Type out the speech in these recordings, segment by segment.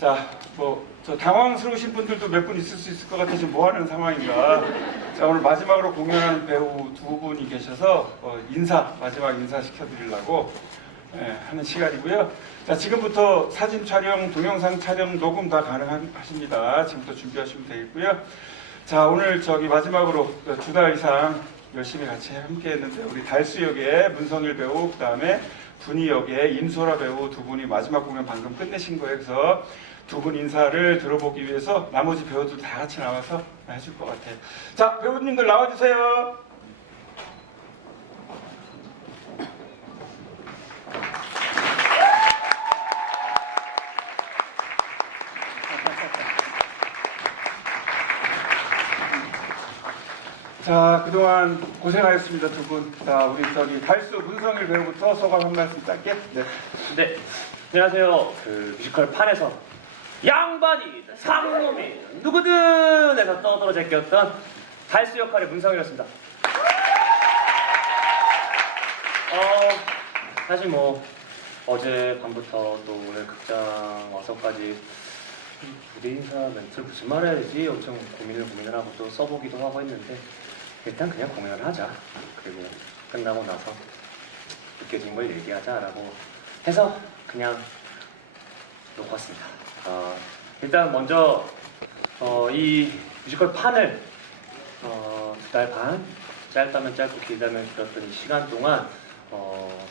자, 뭐, 저 당황스러우신 분들도 몇 분 있을 수 있을 것 같아서 뭐 하는 상황인가. 자, 오늘 마지막으로 공연하는 배우 두 분이 계셔서 어, 인사, 마지막 인사 시켜드리려고 예, 하는 시간이고요. 자, 지금부터 사진 촬영, 동영상 촬영, 녹음 다 가능하십니다. 지금부터 준비하시면 되겠고요. 자, 오늘 저기 마지막으로 두 달 이상 열심히 같이 함께 했는데, 우리 달수 역의 문성일 배우, 그 다음에 분희 역의 임소라 배우 두 분이 마지막 공연 방금 끝내신 거예요. 그래서 두 분 인사를 들어보기 위해서 나머지 배우들 다 같이 나와서 해줄 것 같아요. 자, 배우님들 나와주세요. 자, 그동안 고생하셨습니다, 두 분. 자, 우리 저기 달수 문성일 배우부터 소감 한 말씀 짧게. 네. 네, 안녕하세요. 그 뮤지컬 판에서 양반이 상놈이 누구든 해서 떠들어 제꼈던 달수 역할의 문성이었습니다. 어, 사실 뭐 어제 밤부터 또 오늘 극장 와서까지 무대 인사 멘트를 무슨 말 해야 되지 엄청 고민을 고민을 하고 또 써보기도 하고 했는데 일단 그냥 공연을 하자. 그리고 끝나고 나서 느껴진 걸 얘기하자라고 해서 그냥 놓고 왔습니다. 어, 일단 먼저 어, 이 뮤지컬 판을 어, 두달 반, 짧다면 짧고 길다면 길었던 이 시간 동안 어,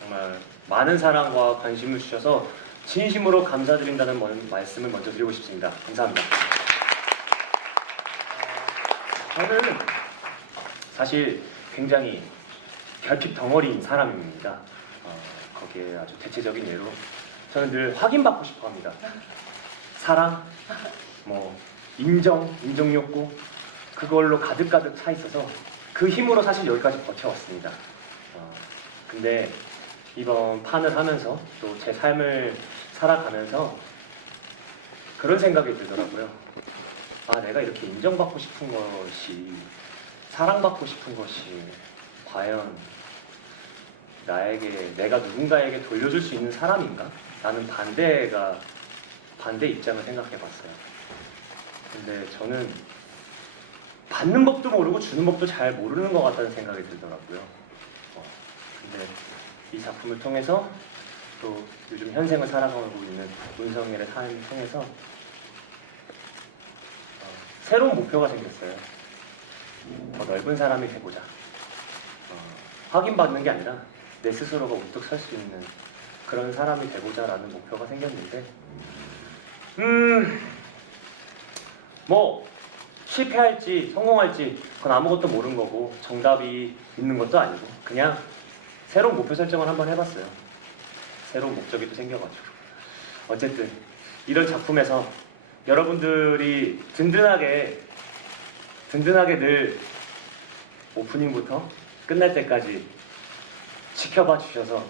정말 많은 사랑과 관심을 주셔서 진심으로 감사드린다는 먼- 말씀을 먼저 드리고 싶습니다. 감사합니다. 어, 저는 사실 굉장히 결핍 덩어리인 사람입니다. 어, 거기에 아주 대체적인 예로 저는 늘 확인받고 싶어 합니다. 사랑, 뭐 인정, 인정 욕구 그걸로 가득가득 차 있어서 그 힘으로 사실 여기까지 버텨왔습니다. 어, 근데 이번 판을 하면서 또 제 삶을 살아가면서 그런 생각이 들더라고요. 아, 내가 이렇게 인정받고 싶은 것이 사랑받고 싶은 것이 과연 나에게 내가 누군가에게 돌려줄 수 있는 사람인가? 나는 반대가 반대 입장을 생각해봤어요. 근데 저는 받는 법도 모르고 주는 법도 잘 모르는 것 같다는 생각이 들더라고요. 어, 근데 이 작품을 통해서 또 요즘 현생을 살아가고 있는 문성일의 삶을 통해서 어, 새로운 목표가 생겼어요. 더 넓은 사람이 되고자. 어, 확인받는 게 아니라 내 스스로가 우뚝 설 수 있는 그런 사람이 되고자라는 목표가 생겼는데, 음, 뭐 실패할지 성공할지 그건 아무것도 모르는 거고 정답이 있는 것도 아니고 그냥 새로운 목표 설정을 한번 해봤어요. 새로운 목적이 또 생겨가지고 어쨌든 이런 작품에서 여러분들이 든든하게 든든하게 늘 오프닝부터 끝날 때까지 지켜봐 주셔서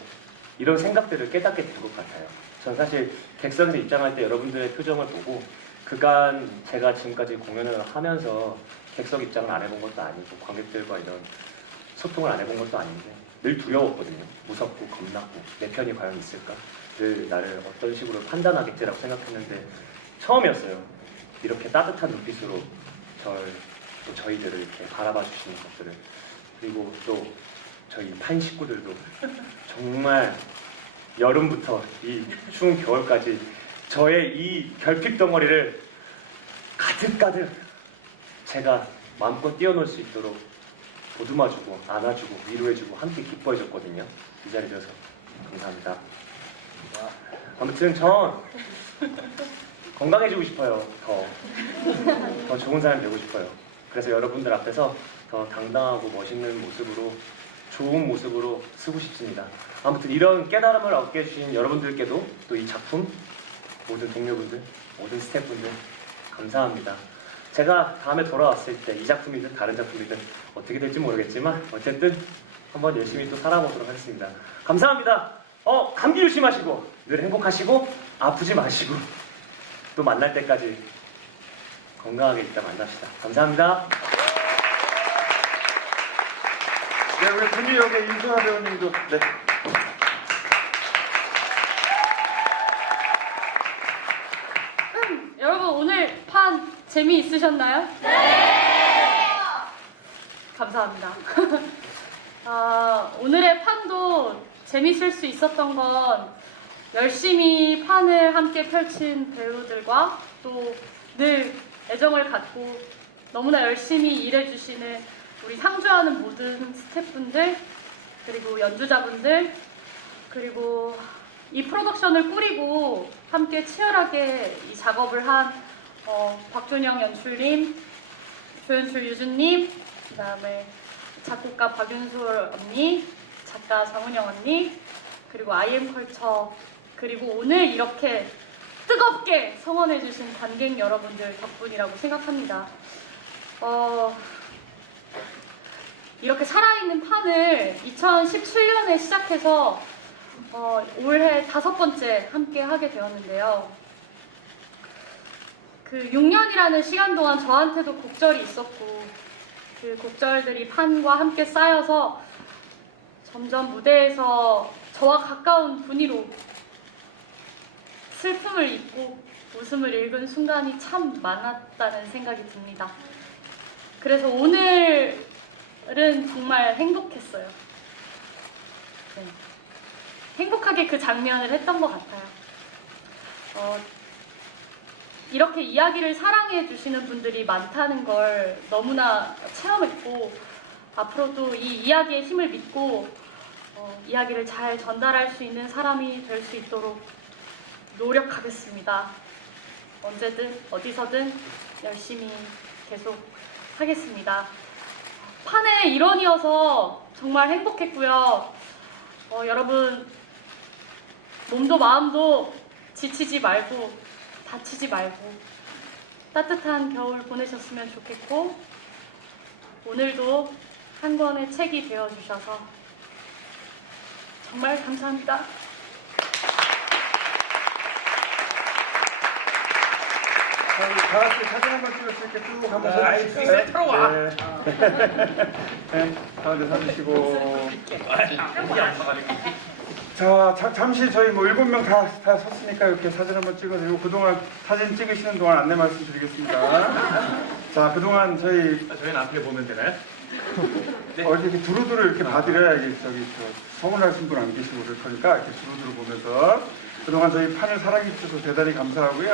이런 생각들을 깨닫게 된 것 같아요. 전 사실 객석에서 입장할 때 여러분들의 표정을 보고 그간 제가 지금까지 공연을 하면서 객석 입장을 안 해본 것도 아니고 관객들과 이런 소통을 안 해본 것도 아닌데 늘 두려웠거든요. 무섭고 겁났고 내 편이 과연 있을까? 늘 나를 어떤 식으로 판단하겠지라고 생각했는데 처음이었어요. 이렇게 따뜻한 눈빛으로 절, 또 저희들을 이렇게 바라봐 주시는 것들을 그리고 또 저희 판 식구들도 정말 여름부터 이 추운 겨울까지 저의 이 결핍 덩어리를 가득가득 제가 마음껏 뛰어놀 수 있도록 보듬어주고 안아주고 위로해주고 함께 기뻐해줬거든요. 이 자리에 서서 감사합니다. 아무튼 전 건강해지고 싶어요. 더. 더 좋은 사람이 되고 싶어요. 그래서 여러분들 앞에서 더 당당하고 멋있는 모습으로 좋은 모습으로 쓰고 싶습니다. 아무튼 이런 깨달음을 얻게 해주신 여러분들께도 또 이 작품 모든 동료분들, 모든 스태프분들 감사합니다. 제가 다음에 돌아왔을 때 이 작품이든 다른 작품이든 어떻게 될지 모르겠지만 어쨌든 한번 열심히 또 살아보도록 하겠습니다. 감사합니다. 어 감기 조심하시고 늘 행복하시고 아프지 마시고 또 만날 때까지 건강하게 이따 만납시다. 감사합니다. 네, 우리 분희 역의 임소라 배우님도 네. 여러분 오늘 판 재미있으셨나요? 네! 감사합니다. 아, 오늘의 판도 재밌을 수 있었던 건 열심히 판을 함께 펼친 배우들과 또 늘 애정을 갖고 너무나 열심히 일해주시는 우리 상주하는 모든 스태프분들 그리고 연주자분들 그리고 이 프로덕션을 꾸리고 함께 치열하게 이 작업을 한 어, 박준영 연출님, 조연출 유준님, 그 다음에 작곡가 박윤솔 언니, 작가 정은영 언니, 그리고 IM컬처 그리고 오늘 이렇게 뜨겁게 성원해주신 관객 여러분들 덕분이라고 생각합니다. 어, 이렇게 살아있는 판을 2017년에 시작해서 어, 올해 다섯 번째 함께 하게 되었는데요. 그 6년이라는 시간 동안 저한테도 곡절이 있었고 그 곡절들이 판과 함께 쌓여서 점점 무대에서 저와 가까운 분위로 슬픔을 잊고 웃음을 읽은 순간이 참 많았다는 생각이 듭니다. 그래서 오늘 은 정말 행복했어요. 네. 행복하게 그 장면을 했던 것 같아요. 어, 이렇게 이야기를 사랑해 주시는 분들이 많다는 걸 너무나 체험했고 앞으로도 이 이야기의 힘을 믿고 어, 이야기를 잘 전달할 수 있는 사람이 될 수 있도록 노력하겠습니다. 언제든 어디서든 열심히 계속 하겠습니다. 판의 일원이어서 정말 행복했고요. 어, 여러분 몸도 마음도 지치지 말고 다치지 말고 따뜻한 겨울 보내셨으면 좋겠고 오늘도 한 권의 책이 되어 주셔서 정말 감사합니다. 다 같이 사진 한번 찍을 수 있게 쭉 한번 네, 서주실까요? 센터로 와. 네. 네, 가운데 서주시고. 자, 자, 잠시 저희 뭐 일곱 명 다 다 섰으니까 이렇게 사진 한번 찍어드리고 그동안 사진 찍으시는 동안 안내 말씀 드리겠습니다. 자, 그동안 저희 저희는 앞에 보면 되나요? 네. 어, 이렇게 두루두루 이렇게 봐드려야 이게 저기 저 서운하신 분 안 계시고 그럴 거니까 이렇게 두루두루 보면서 그동안 저희 판을 사랑해 주셔서 대단히 감사하고요.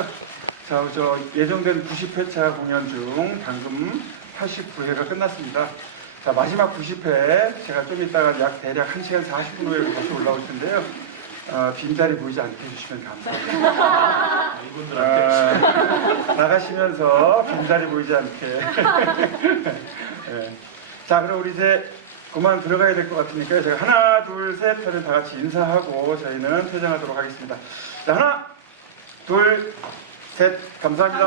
자, 저 예정된 90회차 공연 중 방금 89회가 끝났습니다. 자, 마지막 90회 제가 좀 이따가 약 대략 1시간 40분 후에 다시 올라올 텐데요. 어, 빈자리 보이지 않게 해주시면 감사합니다. 이분들한테 아, 나가시면서 빈자리 보이지 않게. 예. 자, 그럼 우리 이제 그만 들어가야 될 것 같으니까 제가 하나, 둘, 셋 하면 다 같이 인사하고 저희는 퇴장하도록 하겠습니다. 자, 하나, 둘, 셋, 감사합니다.